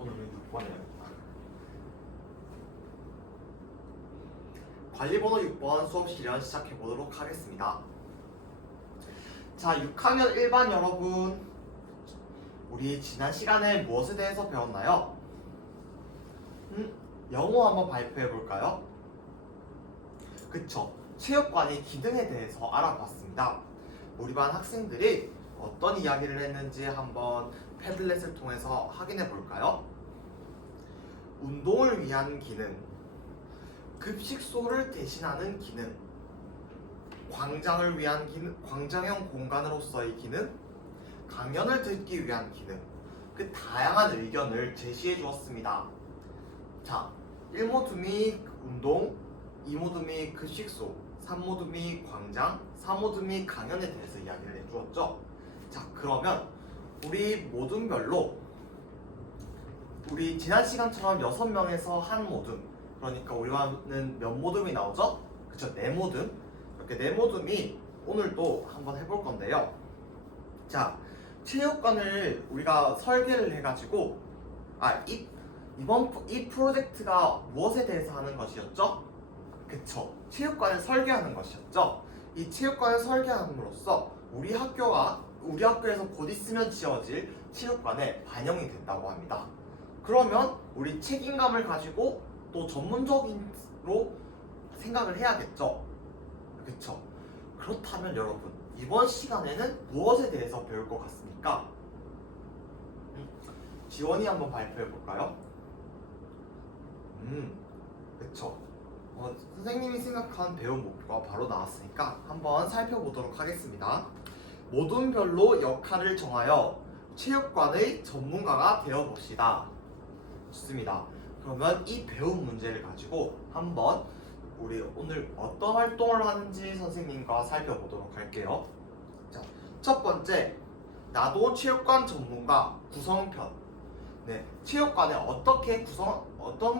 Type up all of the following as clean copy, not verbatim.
오늘은 6번이에요. 관리번호 6번 수업 실현 시작해 보도록 하겠습니다. 자, 6학년 1반 여러분, 우리 지난 시간에 무엇에 대해서 배웠나요? 영어 한번 발표해 볼까요? 그쵸, 체육관의 기능에 대해서 알아봤습니다. 우리 반 학생들이 어떤 이야기를 했는지 한번 패들렛을 통해서 확인해 볼까요? 운동을 위한 기능, 급식소를 대신하는 기능, 광장을 위한 기능, 광장형 공간으로서의 기능, 강연을 듣기 위한 기능, 그 다양한 의견을 제시해 주었습니다. 자, 1모둠이 운동, 2모둠이 급식소, 3모둠이 광장, 4모둠이 강연에 대해서 이야기를 해주었죠. 자, 그러면 우리 모둠별로 우리 지난 시간처럼 6명에서 한 모둠, 그러니까 우리와는 몇 모둠이 나오죠? 그쵸, 4모둠. 이렇게 4모둠이 오늘도 한번 해볼 건데요. 자, 체육관을 우리가 설계를 해가지고 이 프로젝트가 무엇에 대해서 하는 것이었죠? 그쵸, 체육관을 설계하는 것이었죠. 이 체육관을 설계함으로써 우리 학교에서 곧 있으면 지어질 체육관에 반영이 된다고 합니다. 그러면 우리 책임감을 가지고 또 전문적으로 생각을 해야겠죠. 그쵸? 그렇다면 여러분, 이번 시간에는 무엇에 대해서 배울 것 같습니까? 지원이 한번 발표해 볼까요? 그쵸. 선생님이 생각한 배움 목표가 바로 나왔으니까 한번 살펴보도록 하겠습니다. 모둠별로 역할을 정하여 체육관의 전문가가 되어봅시다. 좋습니다. 그러면 이 배움 문제를 가지고 한번 우리 오늘 어떤 활동을 하는지 선생님과 살펴보도록 할게요. 자, 첫 번째, 나도 체육관 전문가 구성편. 네, 체육관에 어떤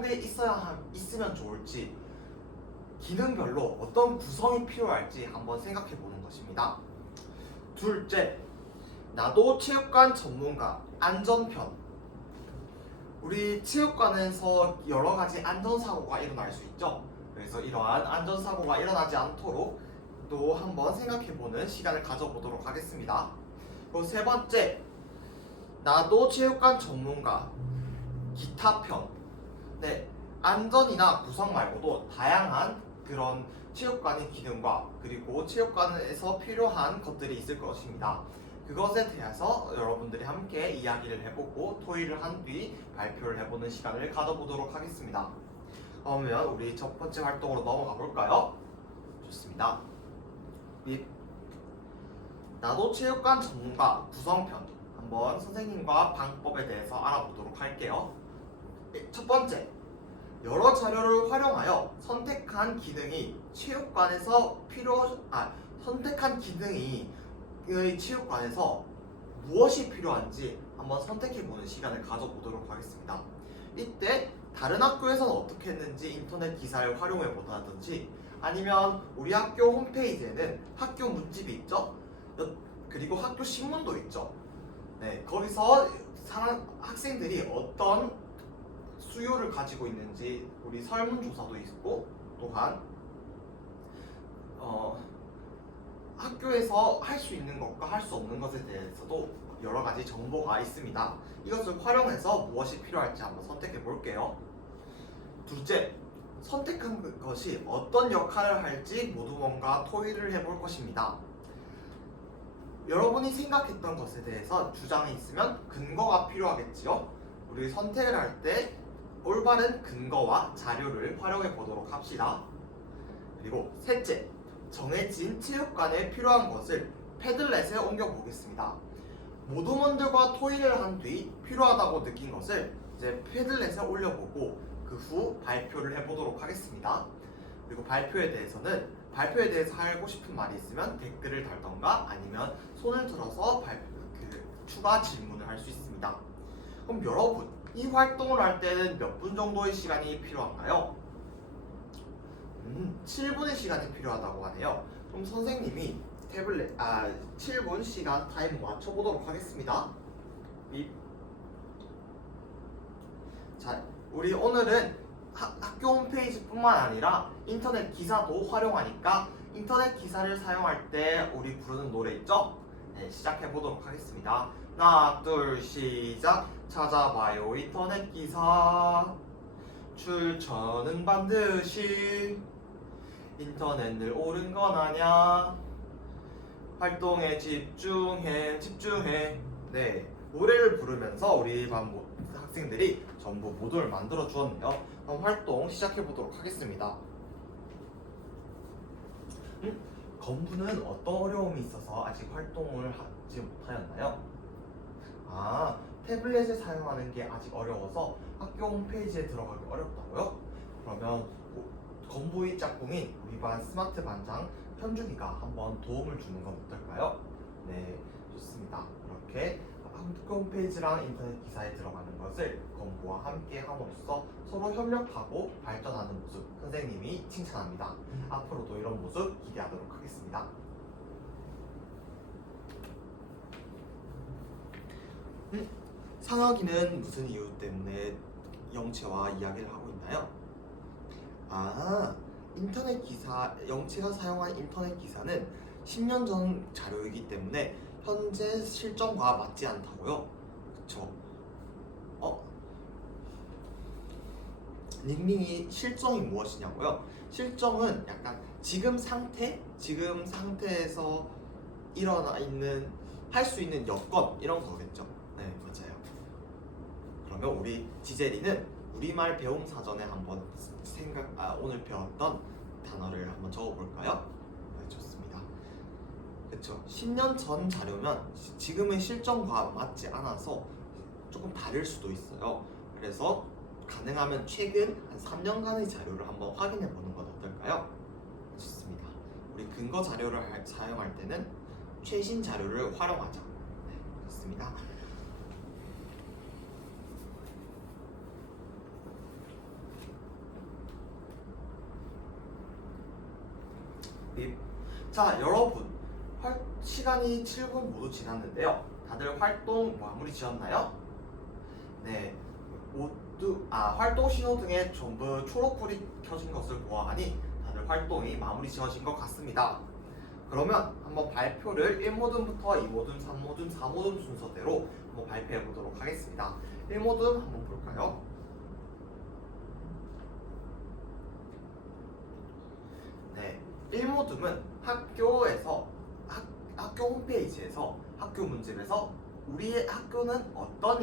게 있으면 좋을지, 기능별로 어떤 구성이 필요할지 한번 생각해 보는 것입니다. 둘째, 나도 체육관 전문가 안전편. 우리 체육관에서 여러 가지 안전사고가 일어날 수 있죠. 그래서 이러한 안전사고가 일어나지 않도록 또 한번 생각해보는 시간을 가져보도록 하겠습니다. 그리고 세 번째, 나도 체육관 전문가 기타편. 네, 안전이나 구성 말고도 다양한 그런 체육관의 기능과 그리고 체육관에서 필요한 것들이 있을 것입니다. 그것에 대해서 여러분들이 함께 이야기를 해보고 토의를 한 뒤 발표를 해보는 시간을 가져보도록 하겠습니다. 그러면 우리 첫 번째 활동으로 넘어가 볼까요? 좋습니다. 나도 체육관 전문가 구성편, 한번 선생님과 방법에 대해서 알아보도록 할게요. 첫 번째, 여러 자료를 활용하여 선택한 기능이 체육관에서 무엇이 필요한지 한번 선택해보는 시간을 가져보도록 하겠습니다. 이때 다른 학교에서는 어떻게 했는지 인터넷 기사를 활용해보다든지, 아니면 우리 학교 홈페이지에는 학교 문집이 있죠? 그리고 학교 신문도 있죠. 네, 거기서 학생들이 어떤 수요를 가지고 있는지 우리 설문조사도 있고, 또한 학교에서 할 수 있는 것과 할 수 없는 것에 대해서도 여러 가지 정보가 있습니다. 이것을 활용해서 무엇이 필요할지 한번 선택해 볼게요. 둘째, 선택한 것이 어떤 역할을 할지 모두먼과 토의를 해볼 것입니다. 여러분이 생각했던 것에 대해서 주장이 있으면 근거가 필요하겠지요. 우리 선택을 할 때 올바른 근거와 자료를 활용해 보도록 합시다. 그리고 셋째, 정해진 체육관에 필요한 것을 패들렛에 옮겨 보겠습니다. 모둠원들과 토의를 한 뒤 필요하다고 느낀 것을 이제 패들렛에 올려보고 그 후 발표를 해보도록 하겠습니다. 그리고 발표에 대해서 하고 싶은 말이 있으면 댓글을 달던가 아니면 손을 들어서 추가 질문을 할 수 있습니다. 그럼 여러분, 이 활동을 할 때는 몇 분 정도의 시간이 필요한가요? 7분의 시간이 필요하다고 하네요. 그럼 선생님이 7분 시간 타임 맞춰보도록 하겠습니다. 자, 우리 오늘은 학교 홈페이지뿐만 아니라 인터넷 기사도 활용하니까 인터넷 기사를 사용할 때 우리 부르는 노래 있죠? 네, 시작해 보도록 하겠습니다. 하나, 둘, 시작. 찾아봐요 인터넷 기사. 출처는 반드시 인터넷 늘 옳은 건 아냐. 활동에 집중해. 네, 노래를 부르면서 우리 반 학생들이 전부 모듈을 만들어 주었네요. 그럼 활동 시작해 보도록 하겠습니다. 건부는 어떤 어려움이 있어서 아직 활동을 하지 못하였나요? 태블릿을 사용하는 게 아직 어려워서 학교 홈페이지에 들어가기 어렵다고요? 그러면 건부의 짝꿍인 우리 반 스마트 반장 현준이가 한번 도움을 주는 건 어떨까요? 네, 좋습니다. 이렇게 학교 홈페이지랑 인터넷 기사에 들어가는 것을 건부와 함께 함으로써 서로 협력하고 발전하는 모습 선생님이 칭찬합니다. 앞으로도 이런 모습 기대하도록 하겠습니다. 상혁이는 무슨 이유 때문에 영채와 이야기를 하고 있나요? 인터넷 기사, 영채가 사용한 인터넷 기사는 10년 전 자료이기 때문에 현재 실정과 맞지 않다고요? 그쵸? 닝닝이 실정이 무엇이냐고요? 실정은 약간 지금 상태에서 일어나 있는 할 수 있는 여건 이런 거겠죠? 네, 맞아요. 그러면 우리 지젤이는 우리말 배움 사전에 한번 오늘 배웠던 단어를 한번 적어볼까요? 네, 좋습니다. 그쵸? 10년 전 자료면 지금의 실정과 맞지 않아서 조금 다를 수도 있어요. 그래서 가능하면 최근 한 3년간의 자료를 한번 확인해 보는 건 어떨까요? 좋습니다. 우리 근거 자료를 사용할 때는 최신 자료를 활용하자. 네, 좋습니다. 자, 여러분 시간이 7분 모두 지났는데요. 다들 활동 마무리 지었나요? 네, 모두 활동 신호등에 전부 초록불이 켜진 것을 보아하니 다들 활동이 마무리 지어진 것 같습니다. 그러면 한번 발표를 1모듬부터 2모듬, 3모듬, 4모듬 순서대로 한번 발표해 보도록 하겠습니다. 1모듬 한번 볼까요? 네, 1모듬은 학교 홈페이지에서 학교 문집에서 우리의 학교는 어떤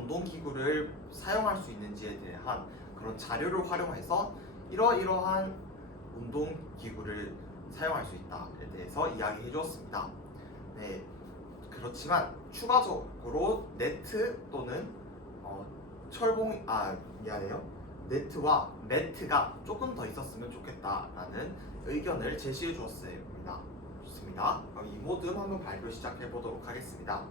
운동기구를 사용할 수 있는지에 대한 그런 자료를 활용해서 이러이러한 운동기구를 사용할 수 있다에 대해서 이야기해 주었습니다. 네, 그렇지만 추가적으로 네트 또는 네트와 매트가 조금 더 있었으면 좋겠다라는 의견을 제시해 주었습니다. 좋습니다. 그럼 이 모든 한번 발표 시작해 보도록 하겠습니다.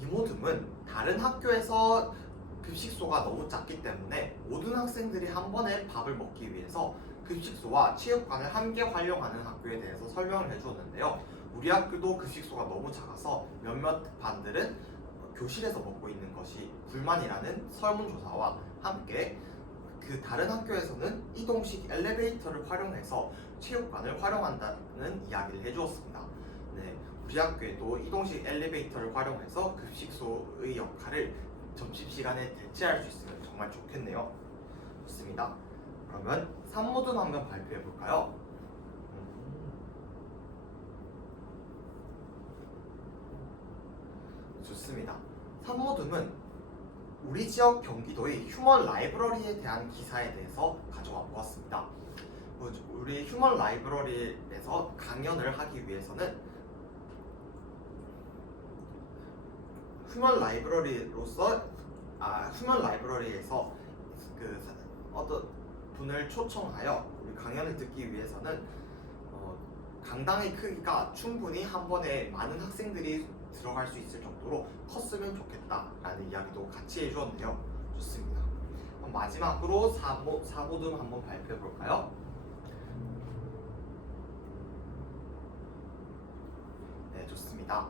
이 모듬은 다른 학교에서 급식소가 너무 작기 때문에 모든 학생들이 한 번에 밥을 먹기 위해서 급식소와 체육관을 함께 활용하는 학교에 대해서 설명을 해주었는데요. 우리 학교도 급식소가 너무 작아서 몇몇 반들은 교실에서 먹고 있는 것이 불만이라는 설문조사와 함께 그 다른 학교에서는 이동식 엘리베이터를 활용해서 체육관을 활용한다는 이야기를 해주었습니다. 네, 우리 학교에도 이동식 엘리베이터를 활용해서 급식소의 역할을 점심시간에 대체할 수 있으면 정말 좋겠네요. 좋습니다. 그러면 3모듐 한번 발표해 볼까요? 좋습니다. 3모듐은 우리 지역 경기도의 휴먼 라이브러리에 대한 기사에 대해서 가져와 보았습니다. 우리 휴먼 라이브러리에서 강연을 하기 위해서는 휴먼 라이브러리에서 어떤 분을 초청하여 우리 강연을 듣기 위해서는 강당의 크기가 충분히 한 번에 많은 학생들이 들어갈 수 있을 정도로 컸으면 좋겠다라는 이야기도 같이 해주었네요. 좋습니다. 마지막으로 4모듐 한번 발표해 볼까요? 좋습니다.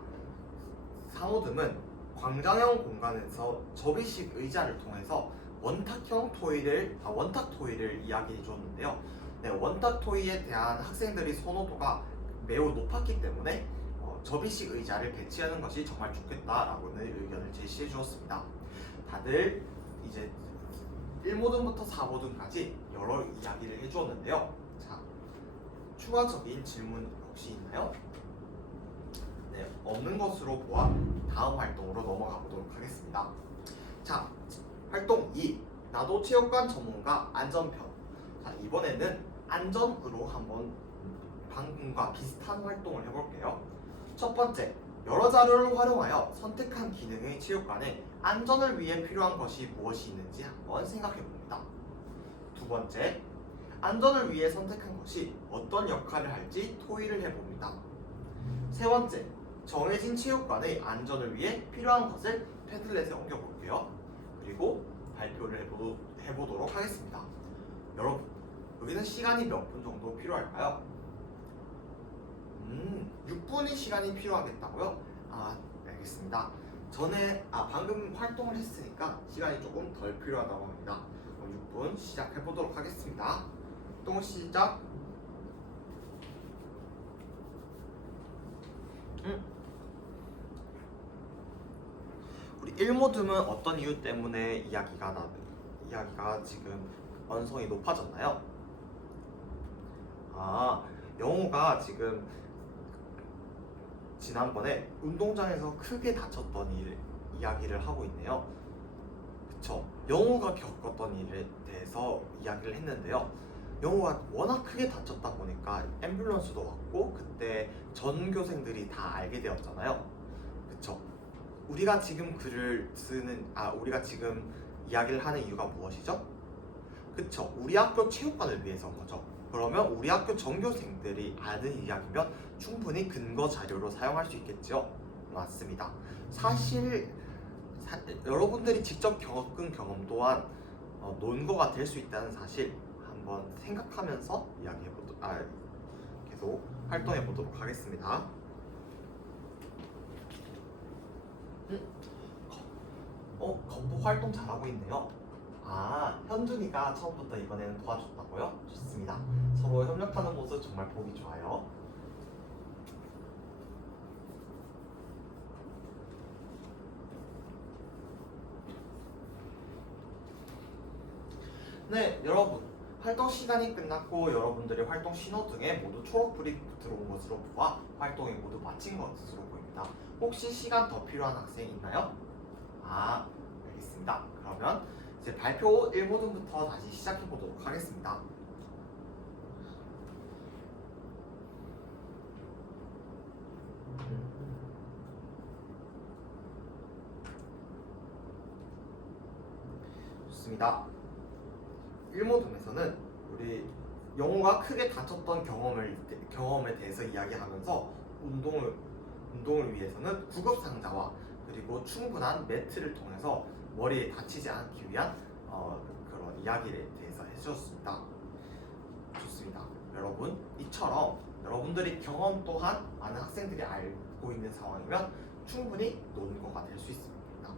사모듬은 광장형 공간에서 접이식 의자를 통해서 원탁 토의를 이야기해 줬는데요. 네, 원탁 토의에 대한 학생들의 선호도가 매우 높았기 때문에 접이식 의자를 배치하는 것이 정말 좋겠다라고는 의견을 제시해 주었습니다. 다들 이제 1모듬부터 4모듬까지 여러 이야기를 해주었는데요. 자, 추가적인 질문 혹시 있나요? 네, 없는 것으로 보아 다음 활동으로 넘어가 보도록 하겠습니다. 자, 활동 2. 나도 체육관 전문가 안전편. 자, 이번에는 안전으로 한번 방금과 비슷한 활동을 해볼게요. 첫 번째, 여러 자료를 활용하여 선택한 기능의 체육관에 안전을 위해 필요한 것이 무엇이 있는지 한번 생각해 봅니다. 두 번째, 안전을 위해 선택한 것이 어떤 역할을 할지 토의를 해봅니다. 세 번째, 정해진 체육관의 안전을 위해 필요한 것을 패들렛에 옮겨볼게요. 그리고 발표를 해보도록 하겠습니다. 여러분, 여기는 시간이 몇 분 정도 필요할까요? 6분의 시간이 필요하겠다고요? 아, 알겠습니다. 방금 활동을 했으니까 시간이 조금 덜 필요하다고 합니다. 6분 시작해보도록 하겠습니다. 활동 시작. 우리 1모듬은 어떤 이유 때문에 이야기가 지금 언성이 높아졌나요? 영호가 지금 지난번에 운동장에서 크게 다쳤던 이야기를 하고 있네요. 그쵸? 영호가 겪었던 일에 대해서 이야기를 했는데요. 영호가 워낙 크게 다쳤다 보니까 앰뷸런스도 왔고 그때 전교생들이 다 알게 되었잖아요. 그쵸? 우리가 지금 우리가 지금 이야기를 하는 이유가 무엇이죠? 그쵸? 우리 학교 체육관을 위해서인 거죠. 그러면 우리 학교 전교생들이 아는 이야기면 충분히 근거 자료로 사용할 수 있겠죠? 맞습니다. 사실 여러분들이 직접 겪은 경험 또한 논거가 될 수 있다는 사실 한번 생각하면서 계속 활동해 보도록 하겠습니다. 건보 활동 잘하고 있네요. 현준이가 처음부터 이번에는 도와줬다고요? 좋습니다. 서로 협력하는 모습 정말 보기 좋아요. 네, 여러분. 활동 시간이 끝났고 여러분들의 활동 신호등에 모두 초록불이 들어온 것으로 보아 활동이 모두 마친 것으로 보입니다. 혹시 시간 더 필요한 학생 있나요? 알겠습니다. 그러면 이제 발표 1모듬부터 다시 시작해 보도록 하겠습니다. 좋습니다. 1모듬에서는 우리 영호가 크게 다쳤던 경험에 대해서 이야기하면서 운동을 위해서는 구급상자와 그리고 충분한 매트를 통해서 머리에 다치지 않기 위한 그런 이야기에 대해서 해주셨습니다. 좋습니다. 여러분, 이처럼 여러분들이 경험 또한 많은 학생들이 알고 있는 상황이면 충분히 논거가 될 수 있습니다.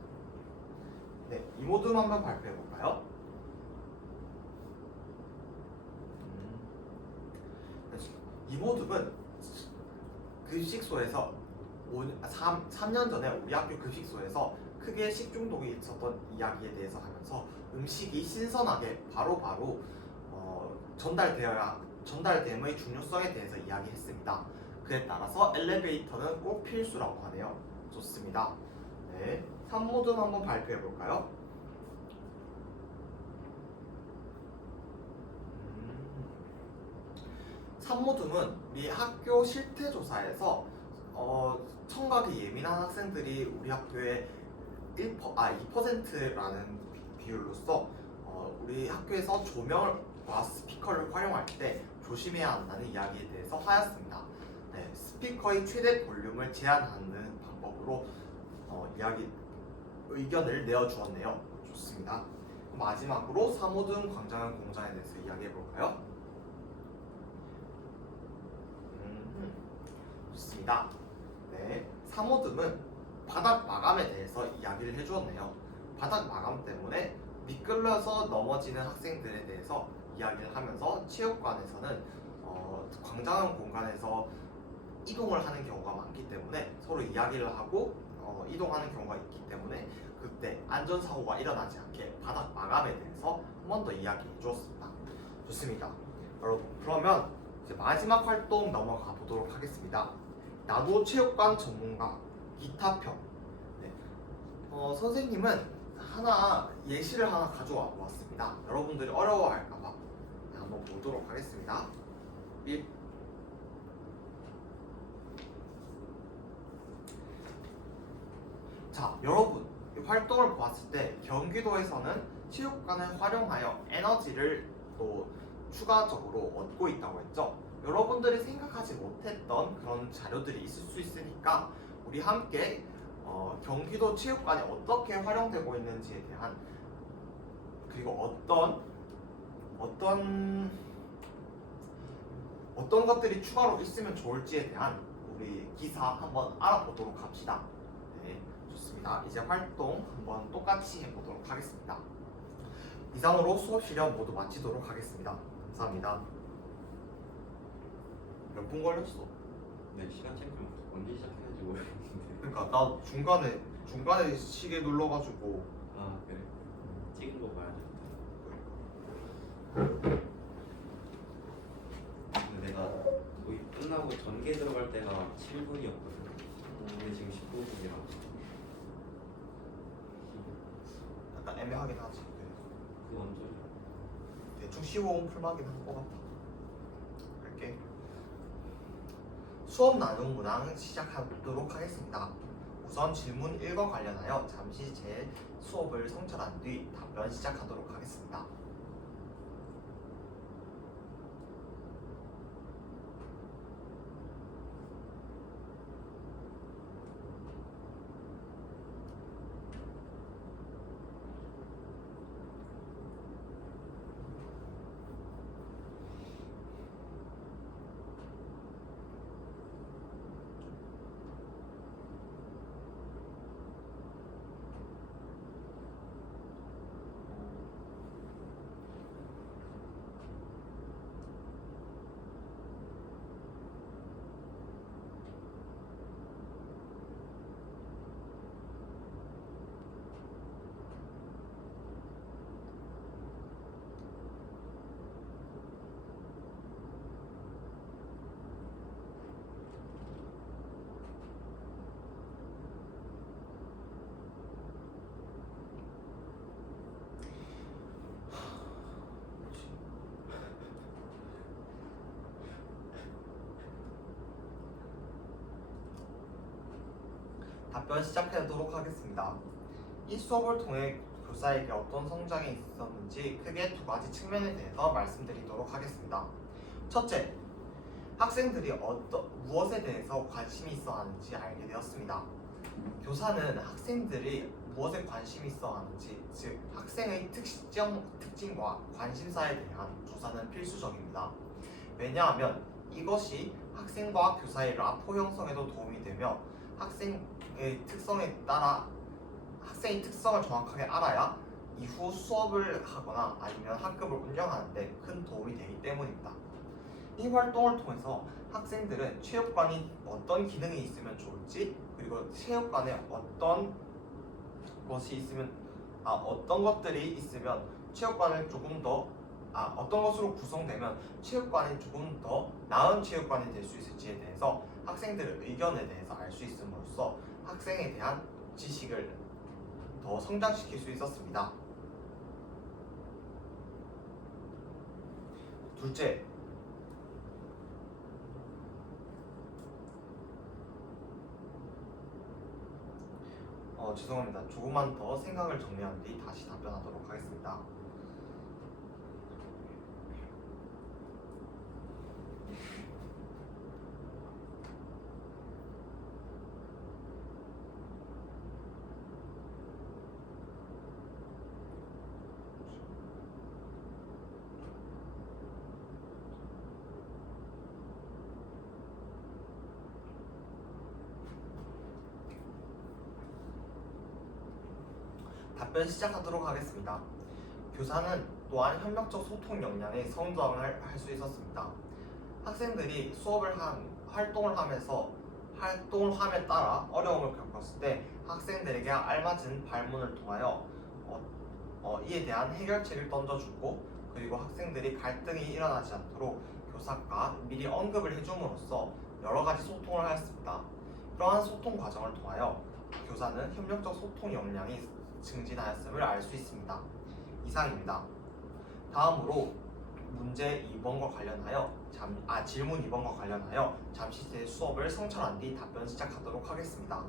네, 이 모듐 한번 발표해 볼까요? 이 모듐은 급식소에서 3년 전에 우리 학교 급식소에서 크게 식중독이 있었던 이야기에 대해서 하면서 음식이 신선하게 바로바로 전달됨의 중요성에 대해서 이야기했습니다. 그에 따라서 엘리베이터는 꼭 필수라고 하네요. 좋습니다. 네, 3모듐 한번 발표해 볼까요? 산모듬은 우리 학교 실태조사에서 청각이 예민한 학생들이 우리 학교에 2%라는 비율로서 우리 학교에서 조명과 스피커를 활용할 때 조심해야 한다는 이야기에 대해서 하였습니다. 네, 스피커의 최대 볼륨을 제한하는 방법으로 의견을 내어주었네요. 좋습니다. 마지막으로 3호등 광장형 공장에 대해서 이야기해 볼까요? 좋습니다. 네, 3호듬은 바닥 마감에 대해서 이야기를 해주었네요. 바닥 마감 때문에 미끌려서 넘어지는 학생들에 대해서 이야기를 하면서 체육관에서는 광장형 공간에서 이동을 하는 경우가 많기 때문에 서로 이야기를 하고 이동하는 경우가 있기 때문에 그때 안전사고가 일어나지 않게 바닥 마감에 대해서 한 번 더 이야기해 주었습니다. 좋습니다. 여러분, 그러면 이제 마지막 활동 넘어가 보도록 하겠습니다. 나도 체육관 전문가 기타 편. 네. 선생님은 예시를 하나 가져와 보았습니다. 여러분들이 어려워할까봐 한번 보도록 하겠습니다. 1. 자, 여러분, 이 활동을 보았을 때 경기도에서는 체육관을 활용하여 에너지를 또 추가적으로 얻고 있다고 했죠. 여러분들이 생각하지 못했던 그런 자료들이 있을 수 있으니까 우리 함께 경기도 체육관이 어떻게 활용되고 있는지에 대한, 그리고 어떤 것들이 추가로 있으면 좋을지에 대한 우리 기사 한번 알아보도록 합시다. 네, 좋습니다. 이제 활동 한번 똑같이 해보도록 하겠습니다. 이상으로 수업 시간 모두 마치도록 하겠습니다. 감사합니다. 몇 분 걸렸어? 네, 시간 체크 언제 시작해야지 모르겠는데. 그러니까 나 중간에 시계 눌러가지고. 아, 그래? 찍은 거 봐야지. 근데 내가 거의 끝나고 전개 들어갈 때가 7분이었거든. 근데 지금 19분이라고. 약간 애매하긴 하지. 그게 언제? 대충 15분 풀막이는 한 것 같아. 할게. 수업 나눔 문항 시작하도록 하겠습니다. 우선 질문 1과 관련하여 잠시 제 수업을 성찰한 뒤 답변 시작하도록 하겠습니다. 답변 시작하도록 하겠습니다. 이 수업을 통해 교사에게 어떤 성장이 있었는지 크게 두 가지 측면에 대해서 말씀드리도록 하겠습니다. 첫째, 학생들이 무엇에 대해서 관심이 있어 하는지 알게 되었습니다. 교사는 학생들이 무엇에 관심이 있어 하는지, 즉 학생의 특징과 관심사에 대한 조사는 필수적입니다. 왜냐하면 이것이 학생과 교사의 라포 형성에도 도움이 되며 학생의 특성을 정확하게 알아야 이후 수업을 하거나 아니면 학급을 운영하는 데 큰 도움이 되기 때문입니다. 이 활동을 통해서 학생들은 체육관이 어떤 기능이 있으면 좋을지, 그리고 체육관에 어떤 것들이 있으면 체육관을 어떤 것으로 구성되면 체육관이 조금 더 나은 체육관이 될 수 있을지에 대해서 학생들의 의견에 대해서 알 수 있음으로써 학생에 대한 지식을 더 성장시킬 수 있었습니다. 둘째, 죄송합니다. 조금만 더 생각을 정리한 뒤 다시 답변하도록 하겠습니다. 답변 시작하도록 하겠습니다. 교사는 또한 협력적 소통 역량의 성장을 할 수 있었습니다. 학생들이 활동을 함에 따라 어려움을 겪었을 때 학생들에게 알맞은 발문을 통하여 이에 대한 해결책을 던져주고, 그리고 학생들이 갈등이 일어나지 않도록 교사가 미리 언급을 해줌으로써 여러 가지 소통을 하였습니다. 이러한 소통 과정을 통하여 교사는 협력적 소통 역량이 증진하였음을 알 수 있습니다. 이상입니다. 다음으로 문제 2번과 관련하여 질문 2번과 관련하여 잠시 제 수업을 성찰한 뒤 답변 시작하도록 하겠습니다.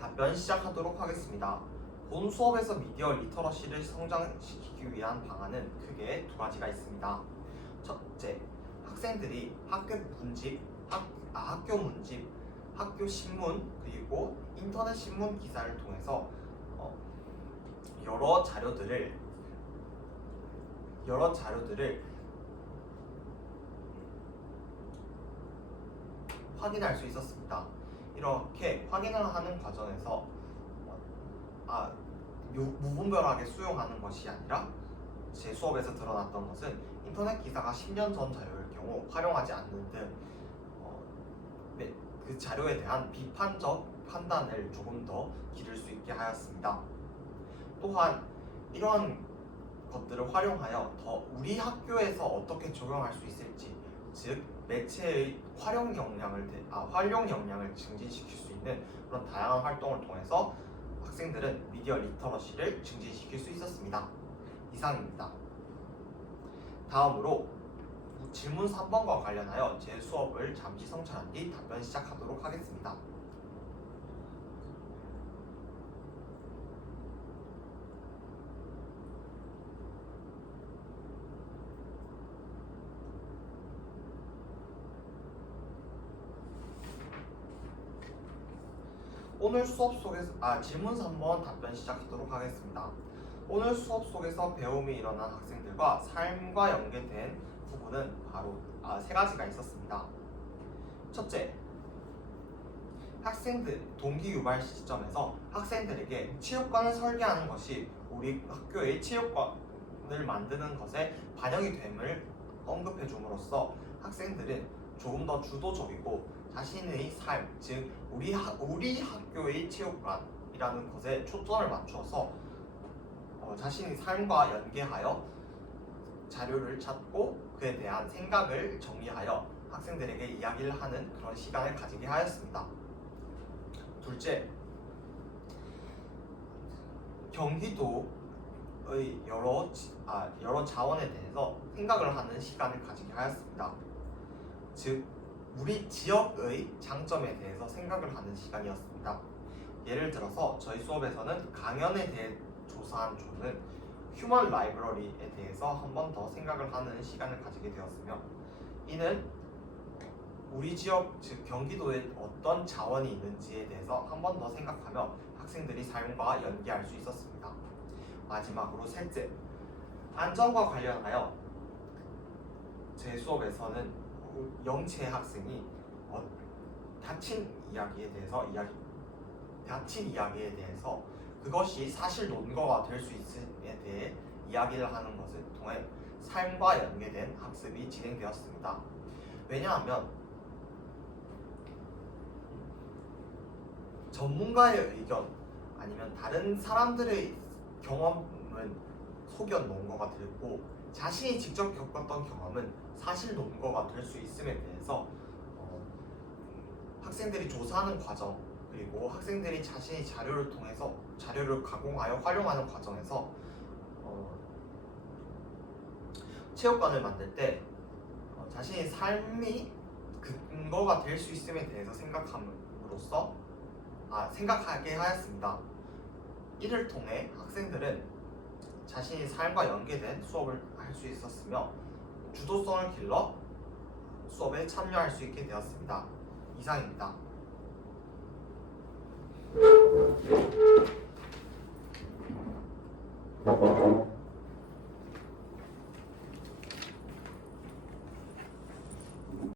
답변 시작하도록 하겠습니다. 본 수업에서 미디어 리터러시를 성장시키기 위한 방안은 크게 두 가지가 있습니다. 첫째, 학생들이 학교 문집, 학교 신문, 그리고 인터넷 신문 기사를 통해서 여러 자료들을 확인할 수 있었습니다. 이렇게 확인을 하는 과정에서 무분별하게 수용하는 것이 아니라 제 수업에서 드러났던 것은 인터넷 기사가 10년 전 자료일 경우 활용하지 않는 등 그 자료에 대한 비판적 판단을 조금 더 기를 수 있게 하였습니다. 또한 이러한 것들을 활용하여 더 우리 학교에서 어떻게 적용할 수 있을지, 즉 매체의 활용 역량을 증진시킬 수 있는 그런 다양한 활동을 통해서 학생들은 미디어 리터러시를 증진시킬 수 있었습니다. 이상입니다. 다음으로 질문 3번과 관련하여 제 수업을 잠시 성찰한 뒤 답변 시작하도록 하겠습니다. 질문 3번 답변 시작하도록 하겠습니다. 오늘 수업 속에서 배움이 일어난 학생들과 삶과 연계된 부분은 바로 세 가지가 있었습니다. 첫째, 동기 유발 시점에서 학생들에게 체육관을 설계하는 것이 우리 학교의 체육관을 만드는 것에 반영이 됨을 언급해 줌으로써 학생들은 조금 더 주도적이고 자신의 삶, 즉 우리 학교의 체육관이라는 것에 초점을 맞춰서 자신의 삶과 연계하여 자료를 찾고 그에 대한 생각을 정리하여 학생들에게 이야기를 하는 그런 시간을 가지게 하였습니다. 둘째, 경기도의 여러 자원에 대해서 생각을 하는 시간을 가지게 하였습니다. 즉 우리 지역의 장점에 대해서 생각을 하는 시간이었습니다. 예를 들어서 저희 수업에서는 강연에 대해 조사한 조는 휴먼 라이브러리에 대해서 한 번 더 생각을 하는 시간을 가지게 되었으며, 이는 우리 지역, 즉 경기도에 어떤 자원이 있는지에 대해서 한 번 더 생각하며 학생들이 삶과 연계할 수 있었습니다. 마지막으로 셋째, 안전과 관련하여 제 수업에서는 영채 학생이 다친 이야기에 대해서 그것이 사실 논거가 될 수 있음에 대해 이야기를 하는 것을 통해 삶과 연계된 학습이 진행되었습니다. 왜냐하면 전문가의 의견 아니면 다른 사람들의 경험은 소견 논거가 되고, 자신이 직접 겪었던 경험은 사실 논거가 될 수 있음에 대해서 학생들이 조사하는 과정, 그리고 학생들이 자신의 자료를 통해서 자료를 가공하여 활용하는 과정에서 체육관을 만들 때 자신의 삶이 근거가 될 수 있음에 대해서 생각하게 하였습니다. 이를 통해 학생들은 자신의 삶과 연계된 수업을 할 수 있었으며 주도성을 길러 수업에 참여할 수 있게 되었습니다. 이상입니다.